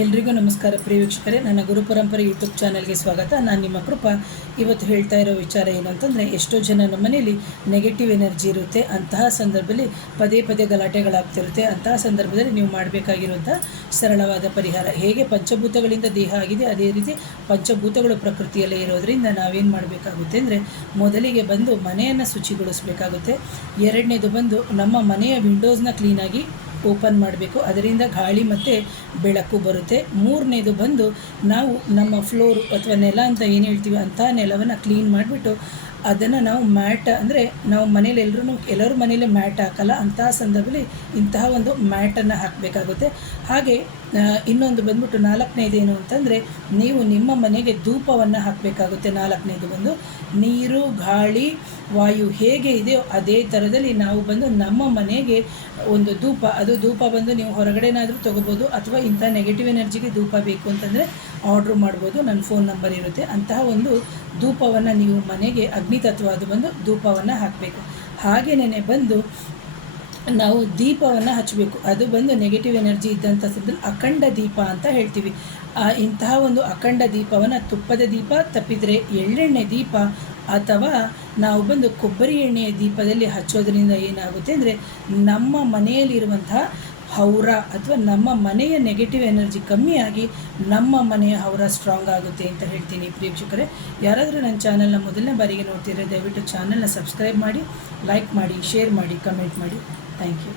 ಎಲ್ರಿಗೂ ನಮಸ್ಕಾರ ಪ್ರಿಯ ವೀಕ್ಷಕರೇ, ನನ್ನ ಗುರುಪರಂಪರೆ ಯೂಟ್ಯೂಬ್ ಚಾನಲ್ಗೆ ಸ್ವಾಗತ. ನಾನು ನಿಮ್ಮ ಕೃಪಾ. ಇವತ್ತು ಹೇಳ್ತಾ ಇರೋ ವಿಚಾರ ಏನು ಅಂತಂದರೆ, ಎಷ್ಟೋ ಜನ ನಮ್ಮ ಮನೆಯಲ್ಲಿ ನೆಗೆಟಿವ್ ಎನರ್ಜಿ ಇರುತ್ತೆ. ಅಂತಹ ಸಂದರ್ಭದಲ್ಲಿ ಪದೇ ಪದೇ ಗಲಾಟೆಗಳಾಗ್ತಿರುತ್ತೆ. ಅಂತಹ ಸಂದರ್ಭದಲ್ಲಿ ನೀವು ಮಾಡಬೇಕಾಗಿರುವಂಥ ಸರಳವಾದ ಪರಿಹಾರ, ಹೇಗೆ ಪಂಚಭೂತಗಳಿಂದ ದೇಹ ಆಗಿದೆ ಅದೇ ರೀತಿ ಪಂಚಭೂತಗಳು ಪ್ರಕೃತಿಯಲ್ಲೇ ಇರೋದರಿಂದ ನಾವೇನು ಮಾಡಬೇಕಾಗುತ್ತೆ ಅಂದರೆ, ಮೊದಲಿಗೆ ಬಂದು ಮನೆಯನ್ನು ಶುಚಿಗೊಳಿಸಬೇಕಾಗುತ್ತೆ. ಎರಡನೇದು ಬಂದು ನಮ್ಮ ಮನೆಯ ವಿಂಡೋಸ್ನ ಕ್ಲೀನಾಗಿ ಓಪನ್ ಮಾಡಬೇಕು, ಅದರಿಂದ ಗಾಳಿ ಮತ್ತು ಬೆಳಕು ಬರುತ್ತೆ. ಮೂರನೇದು ಬಂದು ನಾವು ನಮ್ಮ ಫ್ಲೋರು ಅಥವಾ ನೆಲ ಅಂತ ಏನು ಹೇಳ್ತೀವಿ ಅಂತಹ ನೆಲವನ್ನು ಕ್ಲೀನ್ ಮಾಡಿಬಿಟ್ಟು ಅದನ್ನು ನಾವು ಮ್ಯಾಟ್, ಅಂದರೆ ನಾವು ಮನೇಲಿ ಎಲ್ಲರೂ ಮನೇಲಿ ಮ್ಯಾಟ್ ಹಾಕಲ್ಲ, ಅಂತಹ ಸಂದರ್ಭದಲ್ಲಿ ಇಂತಹ ಒಂದು ಮ್ಯಾಟನ್ನು ಹಾಕಬೇಕಾಗುತ್ತೆ. ಹಾಗೆ ಇನ್ನೊಂದು ಬಂದ್ಬಿಟ್ಟು ನಾಲ್ಕನೇದೇನು ಅಂತಂದರೆ, ನೀವು ನಿಮ್ಮ ಮನೆಗೆ ಧೂಪವನ್ನು ಹಾಕಬೇಕಾಗುತ್ತೆ. ನಾಲ್ಕನೇದು ಬಂದು ನೀರು, ಗಾಳಿ, ವಾಯು ಹೇಗೆ ಇದೆಯೋ ಅದೇ ಥರದಲ್ಲಿ ನಾವು ಬಂದು ನಮ್ಮ ಮನೆಗೆ ಒಂದು ಧೂಪ, ಅದು ಧೂಪ ಬಂದು ನೀವು ಹೊರಗಡೆನಾದರೂ ತೊಗೋಬೋದು, ಅಥವಾ ಇಂಥ ನೆಗೆಟಿವ್ ಎನರ್ಜಿಗೆ ಧೂಪ ಬೇಕು ಅಂತಂದರೆ ಆರ್ಡ್ರ್ ಮಾಡ್ಬೋದು. ನನ್ನ ಫೋನ್ ನಂಬರ್ ಇರುತ್ತೆ. ಅಂತಹ ಒಂದು ಧೂಪವನ್ನು ನೀವು ಮನೆಗೆ ಅಗ್ನಿತತ್ವ ಅದು ಬಂದು ಧೂಪವನ್ನು ಹಾಕಬೇಕು. ಹಾಗೆಯೇ ಬಂದು ನಾವು ದೀಪವನ್ನು ಹಚ್ಚಬೇಕು. ಅದು ಬಂದು ನೆಗೆಟಿವ್ ಎನರ್ಜಿ ಇದ್ದಂಥ ಸಂದರ್ಭದಲ್ಲಿ ಅಖಂಡ ದೀಪ ಅಂತ ಹೇಳ್ತೀವಿ. ಇಂತಹ ಒಂದು ಅಖಂಡ ದೀಪವನ್ನು ತುಪ್ಪದ ದೀಪ, ತಪ್ಪಿದರೆ ಎಳ್ಳೆಣ್ಣೆ ದೀಪ ಅಥವಾ ನಾವು ಬಂದು ಕೊಬ್ಬರಿ ಎಣ್ಣೆಯ ದೀಪದಲ್ಲಿ ಹಚ್ಚೋದ್ರಿಂದ ಏನಾಗುತ್ತೆ ಅಂದರೆ, ನಮ್ಮ ಮನೆಯಲ್ಲಿರುವಂತಹ ಹೌರ ಅಥವಾ ನಮ್ಮ ಮನೆಯ ನೆಗೆಟಿವ್ ಎನರ್ಜಿ ಕಮ್ಮಿಯಾಗಿ ನಮ್ಮ ಮನೆಯ ಹೌರ ಸ್ಟ್ರಾಂಗ್ ಆಗುತ್ತೆ ಅಂತ ಹೇಳ್ತೀನಿ. ಪ್ರೇಕ್ಷಕರೇ, ಯಾರಾದರೂ ನನ್ನ ಚಾನಲ್ನ ಮೊದಲನೇ ಬಾರಿಗೆ ನೋಡ್ತಿದ್ರೆ ದಯವಿಟ್ಟು ಚಾನಲ್ನ ಸಬ್ಸ್ಕ್ರೈಬ್ ಮಾಡಿ, ಲೈಕ್ ಮಾಡಿ, ಶೇರ್ ಮಾಡಿ, ಕಮೆಂಟ್ ಮಾಡಿ. Thank you.